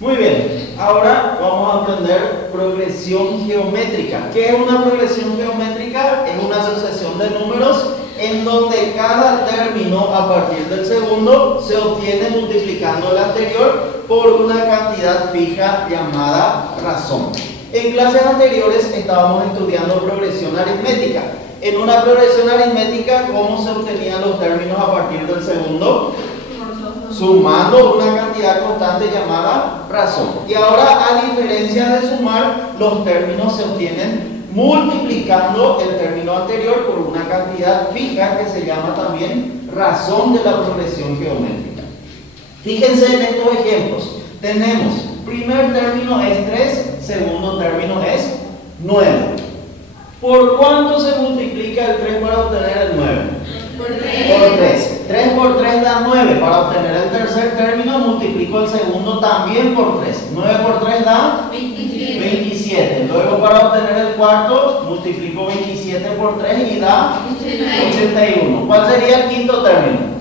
Muy bien, ahora vamos a aprender progresión geométrica. ¿Qué es una progresión geométrica? Es una sucesión de números en donde cada término a partir del segundo se obtiene multiplicando el anterior por una cantidad fija llamada razón. En clases anteriores estábamos estudiando progresión aritmética. En una progresión aritmética, ¿cómo se obtenían los términos a partir del segundo? Sumando una cantidad constante llamada razón. Y ahora, a diferencia de sumar, los términos se obtienen multiplicando el término anterior por una cantidad fija que se llama también razón de la progresión geométrica. Fíjense en estos ejemplos. Tenemos, primer término es 3, segundo término es 9. ¿Por cuánto se multiplica el 3 para obtener el 9? Por 3. Por 3. 3 por 3 da 9. Para obtener el tercer término multiplico el segundo también por 3. 9 por 3 da 27. Luego para obtener el cuarto multiplico 27 por 3 y da 81. ¿Cuál sería el quinto término?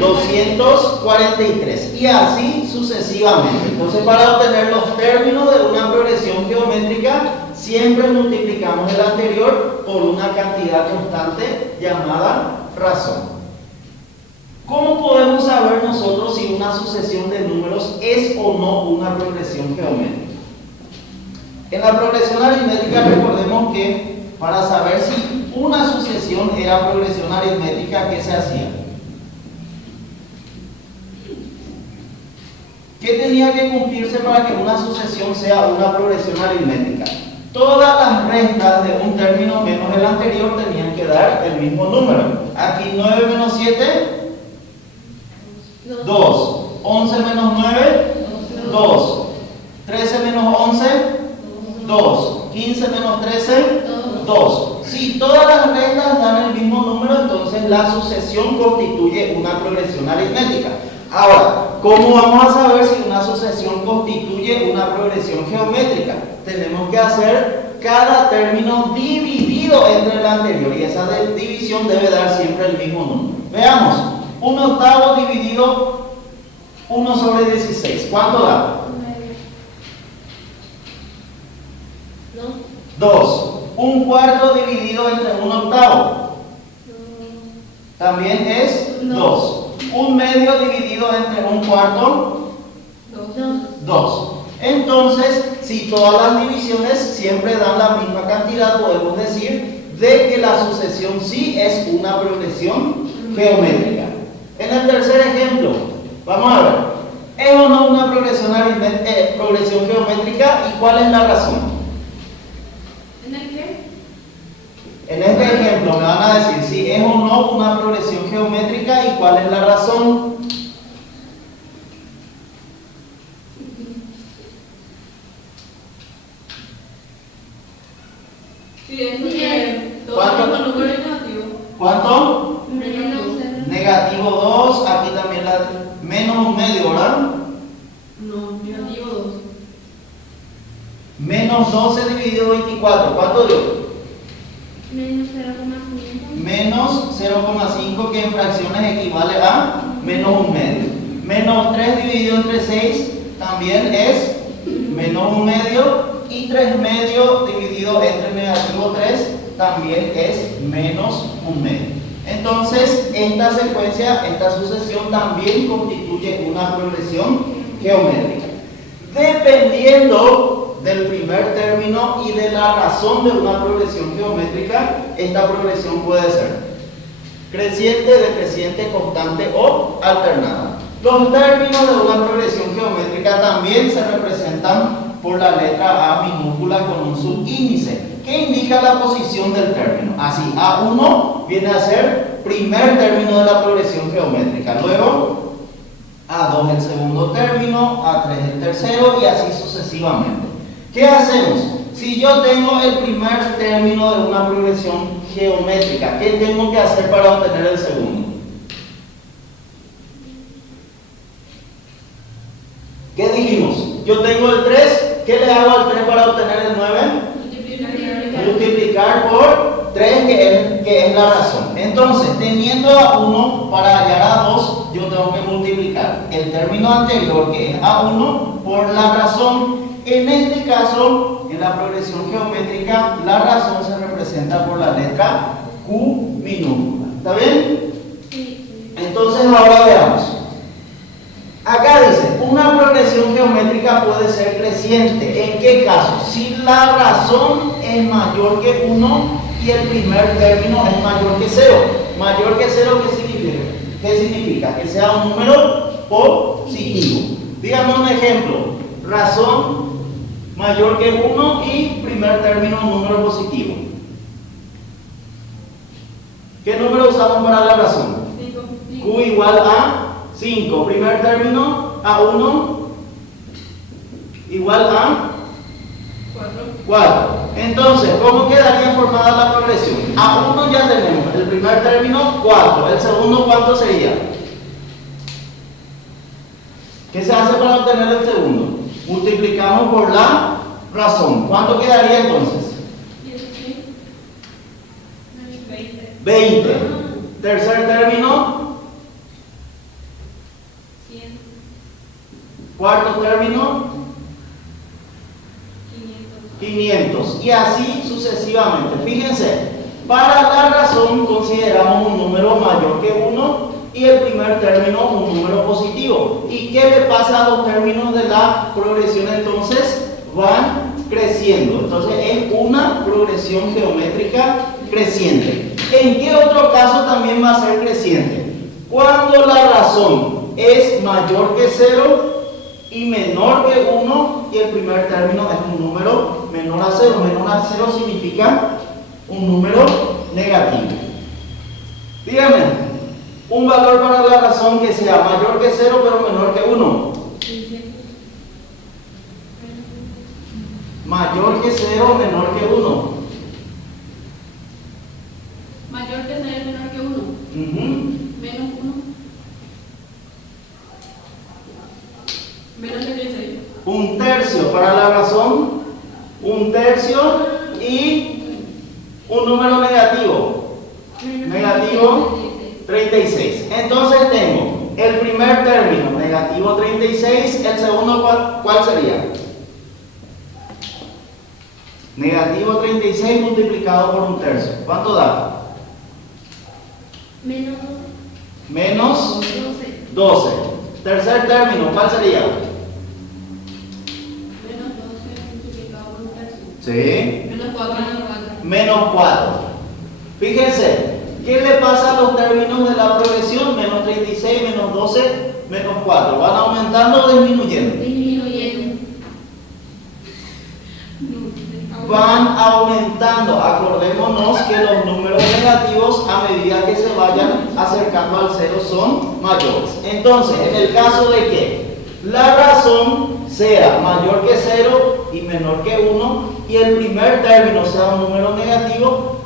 243. Y así sucesivamente. Entonces, para obtener los términos de una progresión geométrica, siempre multiplicamos el anterior por una cantidad constante llamada razón. ¿Cómo podemos saber nosotros si una sucesión de números es o no una progresión geométrica? En la progresión aritmética, recordemos que para saber si una sucesión era progresión aritmética, ¿qué se hacía? ¿Qué tenía que cumplirse para que una sucesión sea una progresión aritmética? Todas las restas de un término menos el anterior tenían que dar el mismo número. Aquí 9 menos 7, 2. 11 menos 9, 2. 13 menos 11, 2. 15 menos 13, 2. Si todas las restas dan el mismo número, entonces la sucesión constituye una progresión aritmética. Ahora, ¿cómo vamos a saber si una sucesión constituye una progresión geométrica? Tenemos que hacer cada término dividido entre el anterior y esa división debe dar siempre el mismo número. Veamos, 1/8 dividido 1 sobre 16. ¿Cuánto da? 2. 1/4 dividido entre 1/8. También es 2. 1/2 dividido entre 1/4. 2. Entonces, si todas las divisiones siempre dan la misma cantidad, podemos decir de que la sucesión sí es una progresión geométrica. En el tercer ejemplo, vamos a ver, ¿es o no una progresión geométrica y cuál es la razón? ¿En el qué? En este ejemplo me van a decir si es o no una progresión geométrica y cuál es la razón. Sí, es ¿Cuánto? número negativo. ¿Cuánto? Menos. Negativo 2, aquí también menos 1/2, ¿verdad? No, negativo 2. Menos 12 dividido 24, ¿cuánto dio? Menos 0,5. Menos 0,5 que en fracciones equivale a menos 1/2. Menos 3 dividido entre 6 también es menos 1/2 y 3/2 dividido entre negativo 3 también es menos 1/2. Entonces, esta secuencia, esta sucesión también constituye una progresión geométrica. Dependiendo del primer término y de la razón de una progresión geométrica, esta progresión puede ser creciente, decreciente, constante o alternada. Los términos de una progresión geométrica también se representan por la letra A minúscula con un subíndice que indica la posición del término. Así, A1 viene a ser primer término de la progresión geométrica, luego A2 el segundo término, A3 el tercero y así sucesivamente. ¿Qué hacemos? Si yo tengo el primer término de una progresión geométrica, ¿qué tengo que hacer para obtener el segundo? ¿Qué dijimos? Yo tengo el 3, ¿qué le hago al 3 para obtener el 9? Multiplicar por 3, que es la razón. Entonces, teniendo a 1 para hallar a 2, yo tengo que multiplicar el término anterior, que es A1, por la razón. En este caso, en la progresión geométrica, la razón se representa por la letra Q minúscula. ¿Está bien? Sí. Entonces ahora veamos. Acá dice, una progresión geométrica puede ser creciente. ¿En qué caso? Si la razón es mayor que 1 y el primer término es mayor que 0. Mayor que 0, ¿qué significa? ¿Qué significa? Que sea un número positivo. Dígame un ejemplo. Razón mayor que 1 y primer término un número positivo. ¿Qué número usamos para la razón? 5. Q igual a 5. Primer término A1 igual a 4. Entonces, ¿cómo quedaría formada la progresión? A1 ya tenemos. El primer término 4. El segundo, ¿cuánto sería? ¿Qué se hace para obtener el segundo? Multiplicamos por la razón. ¿Cuánto quedaría entonces? 20. Tercer término. Cuarto término. 500. Y así sucesivamente. Fíjense, para la razón consideramos un número mayor que 1 y el primer término un número positivo. ¿Y qué le pasa a los términos de la progresión entonces? Van creciendo. Entonces es una progresión geométrica creciente. ¿En qué otro caso también va a ser creciente? Cuando la razón es mayor que 0 y menor que 1 y el primer término es un número menor a 0. Menor a 0 significa un número negativo. Dígame, un valor para la razón que sea mayor que 0 pero menor que 1. Mayor que 0, menor que 1. Mayor que 0, menor que 1. Menos 1. Menos de 16. Un tercio para la razón, un tercio y un número negativo. Negativo 36. Entonces tengo el primer término, negativo 36. El segundo, ¿cuál sería? Negativo 36 multiplicado por un tercio. ¿Cuánto da? Menos 12. Tercer término, ¿cuál sería? Menos 12 multiplicado por un tercio. Sí. Menos 4. Menos 4. Fíjense, ¿qué le pasa a los términos de la progresión? Menos 36, menos 12, menos 4. ¿Van aumentando o disminuyendo? Disminuyendo. Van aumentando. Acordémonos que los números negativos a medida que se vayan acercando al 0 son mayores. Entonces, en el caso de que la razón sea mayor que 0 y menor que 1 y el primer término sea un número negativo,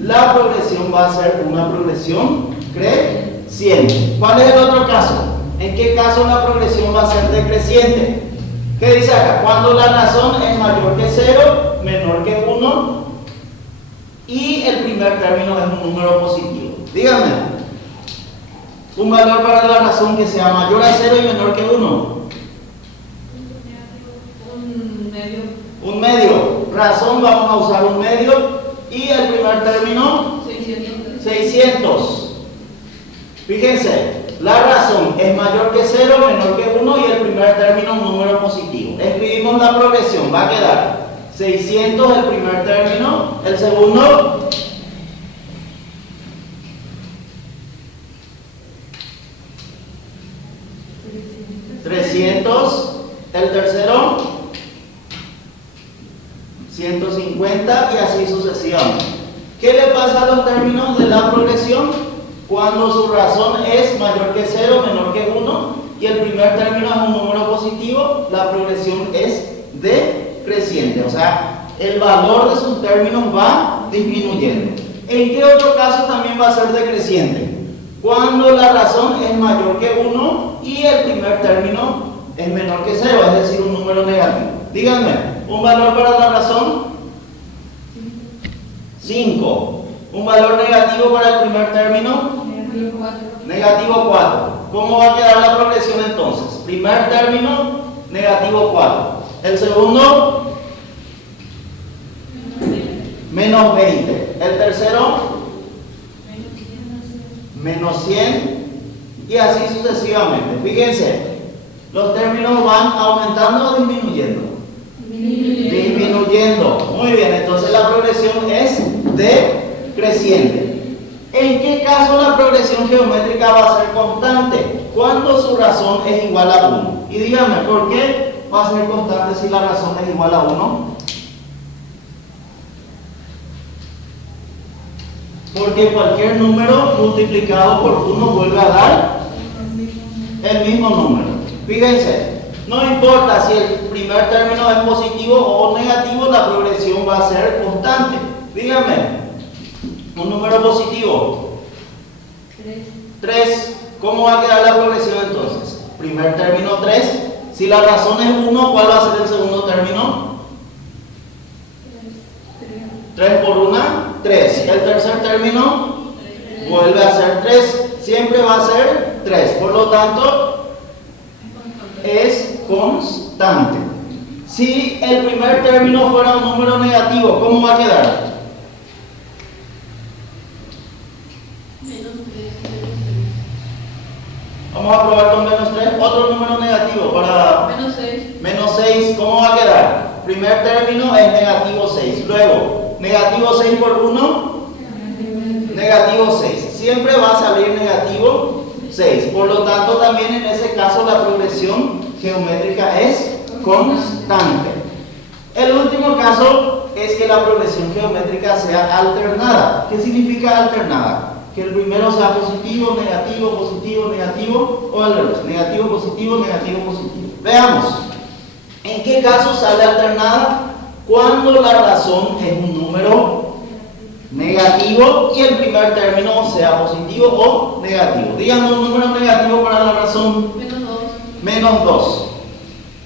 la progresión va a ser una progresión creciente. ¿Cuál es el otro caso? ¿En qué caso la progresión va a ser decreciente? ¿Qué dice acá? Cuando la razón es mayor que 0, menor que 1 y el primer término es un número positivo. Díganme, un valor para la razón que sea mayor a 0 y menor que 1. Un medio. Un medio. Razón, vamos a usar un medio y el primer término 600. 600. Fíjense, la razón es mayor que 0, menor que 1 y el primer término un número positivo. Escribimos la progresión, va a quedar 600 el primer término, el segundo 300, el tercero 150 y así sucesivamente. ¿Qué le pasa a los términos de la progresión? Cuando su razón es mayor que 0, menor que 1 y el primer término es un número positivo, la progresión es decreciente. O sea, el valor de sus términos va disminuyendo. ¿En qué otro caso también va a ser decreciente? Cuando la razón es mayor que 1 y el primer término es menor que 0, es decir, un número negativo. Díganme, un valor para la razón 5. Un valor negativo para el primer término Negativo 4. negativo 4. ¿Cómo va a quedar la progresión entonces? Primer término, negativo 4. El segundo, menos 20. El tercero, menos 100. Y así sucesivamente. Fíjense, los términos van aumentando o disminuyendo. Disminuyendo. Muy bien, entonces la progresión es decreciente. ¿En qué caso la progresión geométrica va a ser constante? Cuando su razón es igual a 1. Y díganme, ¿por qué va a ser constante si la razón es igual a 1? Porque cualquier número multiplicado por 1 vuelve a dar el mismo número. Fíjense, no importa si el primer término es positivo o negativo, la progresión va a ser constante. Díganme, un número positivo. 3. ¿Cómo va a quedar la progresión entonces? Primer término 3. Si la razón es 1, ¿cuál va a ser el segundo término? 3 por 1, 3. El tercer término vuelve a ser 3. Siempre va a ser 3. Por lo tanto, es constante. Si el primer término fuera un número negativo, ¿cómo va a quedar? Vamos a probar con menos 3. Otro número negativo para Menos 6. menos 6. ¿Cómo va a quedar? Primer término es negativo 6. Luego, negativo 6 por 1, negativo 6. Siempre va a salir negativo 6. Por lo tanto, también en ese caso la progresión geométrica es constante. El último caso es que la progresión geométrica sea alternada. ¿Qué significa alternada? Que el primero sea positivo, negativo, positivo, negativo, o al revés, negativo, positivo, negativo, positivo. Veamos, ¿en qué caso sale alternada? Cuando la razón es un número negativo y el primer término sea positivo o negativo. Díganme un número negativo para la razón. Menos 2. Menos 2.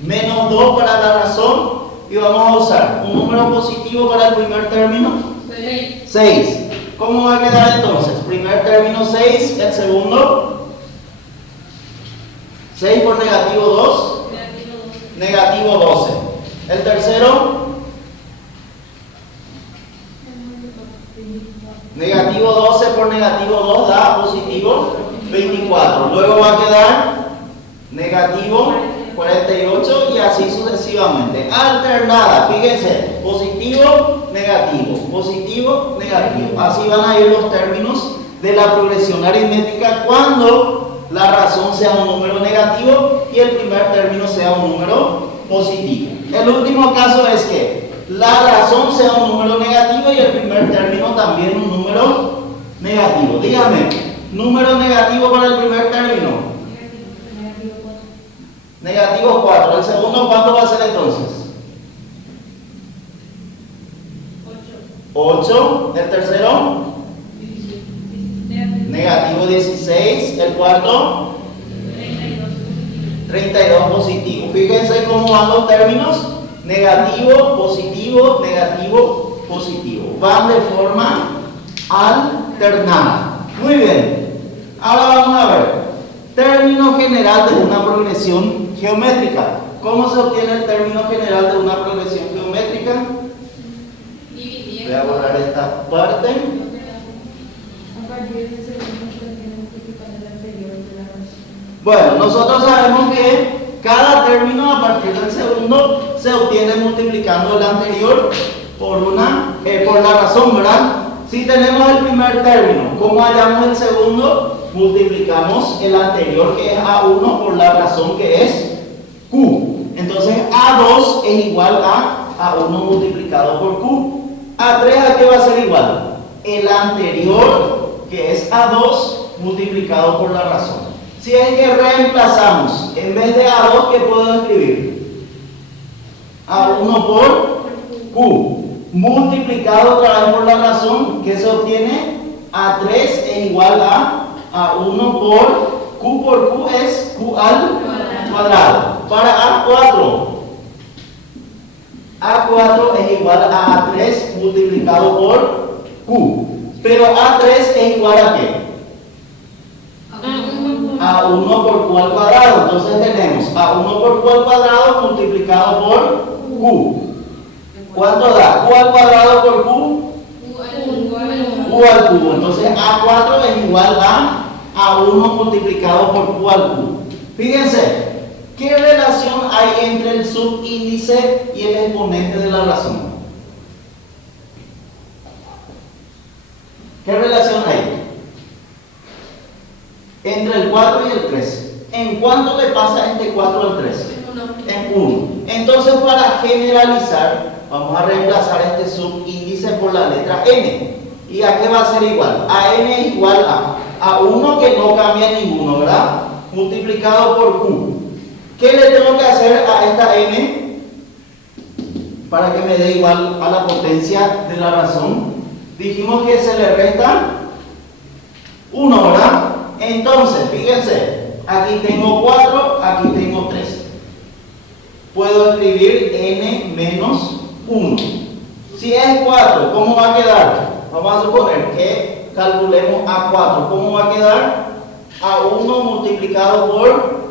Menos 2 para la razón. Y vamos a usar un número positivo para el primer término. 6. 6. ¿Cómo va a quedar entonces? Primer término 6, el segundo 6 por negativo 2, negativo 12. El tercero, negativo 12 por negativo 2 da positivo 24. Luego va a quedar negativo 48 y así sucesivamente. Alternada, fíjense, positivo, negativo, positivo, negativo. Así van a ir los términos de la progresión aritmética cuando la razón sea un número negativo y el primer término sea un número positivo. El último caso es que la razón sea un número negativo y el primer término también un número negativo. Dígame, número negativo para el primer término. Negativo 4. ¿El segundo cuánto va a ser entonces? 8. ¿El tercero? Negativo 16. ¿El cuarto? 32 positivo. Fíjense cómo van los términos. Negativo, positivo, negativo, positivo. Van de forma alternada. Muy bien. Ahora vamos a ver. Término general de una progresión geométrica. ¿Cómo se obtiene el término general de una progresión geométrica? Voy a borrar esta parte. Bueno, nosotros sabemos que cada término a partir del segundo se obtiene multiplicando el anterior por la razón, ¿verdad? Si tenemos el primer término, ¿cómo hallamos el segundo? Multiplicamos el anterior, que es A1, por la razón que es Q. Entonces A2 es igual a A1 multiplicado por Q. A3, ¿a qué va a ser igual? El anterior, que es A2 multiplicado por la razón. Si es que reemplazamos, en vez de A2, ¿qué puedo escribir? A1 por Q. Multiplicado otra vez por la razón, ¿qué se obtiene? A3 es igual a A1 por Q es Q al cuadrado. Para A4 es igual a A3 multiplicado por Q. Pero A3 es igual a ¿qué? A1 por Q al cuadrado. Entonces tenemos A1 por Q al cuadrado multiplicado por Q. ¿Cuánto da? Q al cuadrado por Q. Q al cubo. Entonces A4 es igual a A1 multiplicado por Q al cubo. Fíjense, ¿qué relación hay entre el subíndice y el exponente de la razón? ¿Qué relación hay entre el 4 y el 3? ¿En cuánto le pasa este 4 al 3? En 1. Entonces, para generalizar, vamos a reemplazar este subíndice por la letra n. ¿Y a qué va a ser igual? A n es igual a 1 que no cambia ninguno, ¿verdad? Multiplicado por q. ¿Qué le tengo que hacer a esta n para que me dé igual a la potencia de la razón? Dijimos que se le resta 1, ¿verdad? Entonces, fíjense, aquí tengo 4, aquí tengo 3. Puedo escribir n menos 1. Si es 4, ¿cómo va a quedar? Vamos a suponer que calculemos a 4. ¿Cómo va a quedar? A 1 multiplicado por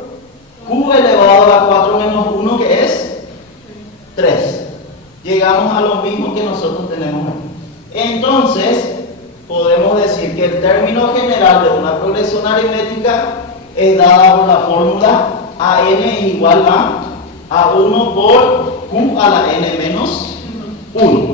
q elevado a 4 menos 1, que es 3. Llegamos a lo mismo que nosotros tenemos aquí. Entonces, podemos decir que el término general de una progresión aritmética es dada por la fórmula a n es igual a 1 por q a la n menos 1.